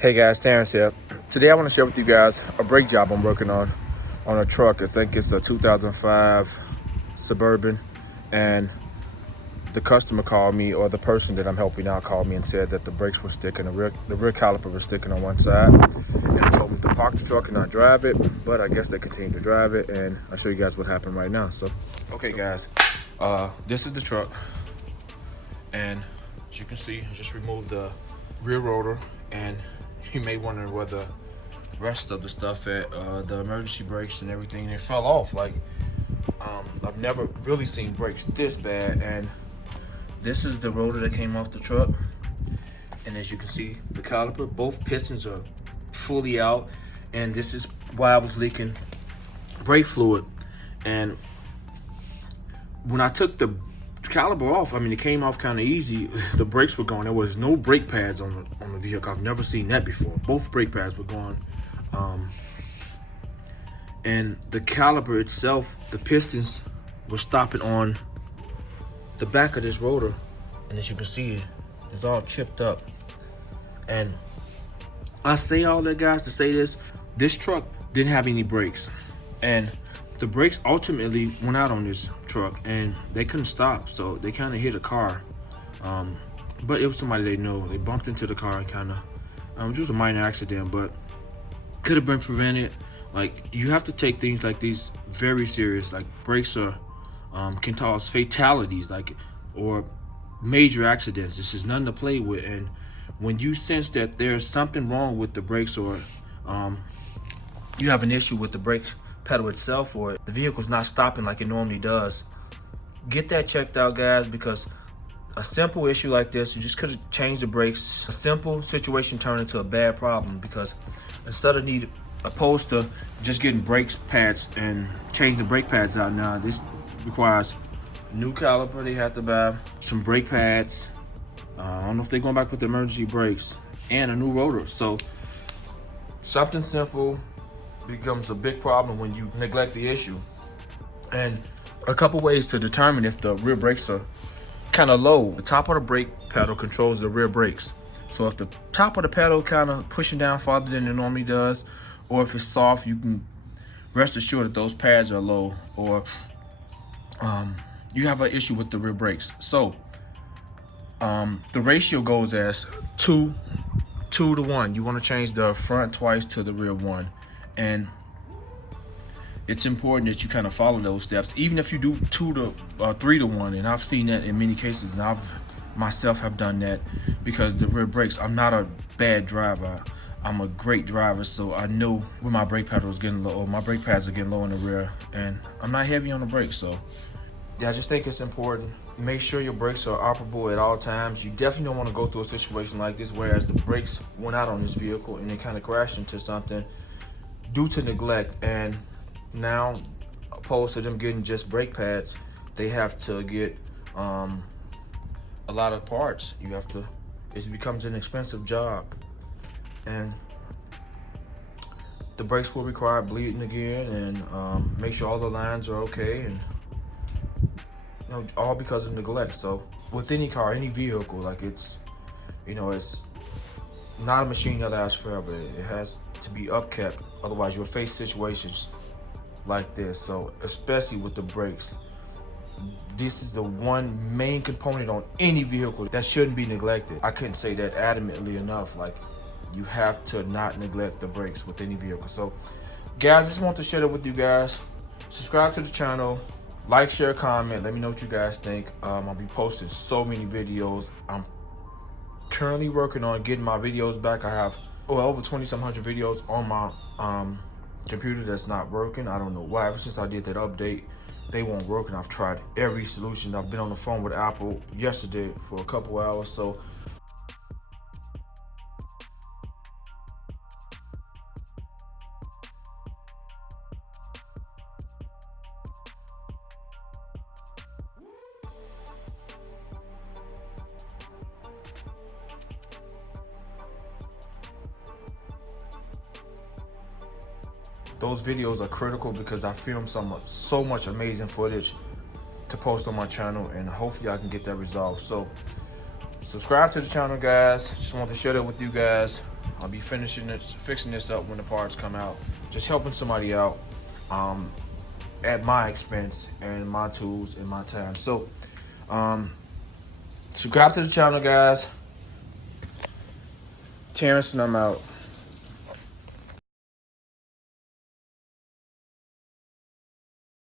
Hey guys, Terrence here. Today I want to share with you guys a brake job I'm working on a truck. I think it's a 2005 Suburban, and the customer called me, or the person that I'm helping out called me and said that the brakes were sticking, the rear caliper was sticking on one side, and they told me to park the truck and not drive it, but I guess they continued to drive it, and I'll show you guys what happened right now. So, okay guys, this is the truck, and as you can see, I just removed the rear rotor, and you may wonder where the rest of the stuff at, the emergency brakes and everything, it fell off. Like, I've never really seen brakes this bad. And this is the rotor that came off the truck, and as you can see, the caliper, both pistons are fully out, and this is why I was leaking brake fluid. And when I took the caliper off, I mean, it came off kind of easy. The brakes were gone. There was no brake pads on the vehicle. I've never seen that before. Both brake pads were gone. And the caliper itself, the pistons were stopping on the back of this rotor, and as you can see, it's all chipped up. And I say all that, guys, to say this truck didn't have any brakes, and the brakes ultimately went out on this truck, and they couldn't stop, so they kind of hit a car. But it was somebody they know. They bumped into the car and kind of, it was a minor accident, but could have been prevented. Like, you have to take things like these very serious. Like, brakes are can cause fatalities, like, or major accidents. This is nothing to play with. And when you sense that there's something wrong with the brakes, or you have an issue with the brake pedal itself, or the vehicle's not stopping like it normally does, get that checked out, guys, because a simple issue like this, you just could have changed the brakes. A simple situation turned into a bad problem, because instead of opposed to just getting brake pads and changing the brake pads out, now this requires a new caliper. They have to buy some brake pads. I don't know if they're going back with the emergency brakes, and a new rotor. So something simple becomes a big problem when you neglect the issue. And a couple ways to determine if the rear brakes are kind of low. The top of the brake pedal controls the rear brakes. So if the top of the pedal kind of pushing down farther than it normally does, or if it's soft, you can rest assured that those pads are low, or you have an issue with the rear brakes. So the ratio goes as 2 to 1. You want to change the front twice to the rear 1. And it's important that you kind of follow those steps, even if you do 2 to 3 to 1. And I've seen that in many cases, and I've myself have done that, because the rear brakes, I'm not a bad driver, I'm a great driver, so I know when my brake pedal is getting low, or my brake pads are getting low in the rear, and I'm not heavy on the brakes. So yeah, I just think it's important. Make sure your brakes are operable at all times. You definitely don't want to go through a situation like this, whereas the brakes went out on this vehicle and they kind of crashed into something due to neglect. And now, opposed to them getting just brake pads, they have to get a lot of parts. It becomes an expensive job, and the brakes will require bleeding again, and make sure all the lines are okay, and all because of neglect. So with any car, any vehicle, like, it's not a machine that lasts forever. It has to be upkept, otherwise you'll face situations like this. So especially with the brakes, this is the one main component on any vehicle that shouldn't be neglected. I couldn't say that adamantly enough. Like, you have to not neglect the brakes with any vehicle. So guys, I just want to share that with you guys. Subscribe to the channel, like, share, comment, let me know what you guys think. I'll be posting so many videos. I'm currently working on getting my videos back. I have over 2,700 videos on my computer that's not working. I don't know why. Ever since I did that update, they won't work, and I've tried every solution. I've been on the phone with Apple yesterday for a couple hours. So those videos are critical, because I filmed so much amazing footage to post on my channel, and hopefully I can get that resolved. So subscribe to the channel, guys. Just want to share that with you guys. I'll be fixing this up when the parts come out. Just helping somebody out at my expense and my tools and my time. So, subscribe to the channel, guys. Terrence and I'm out.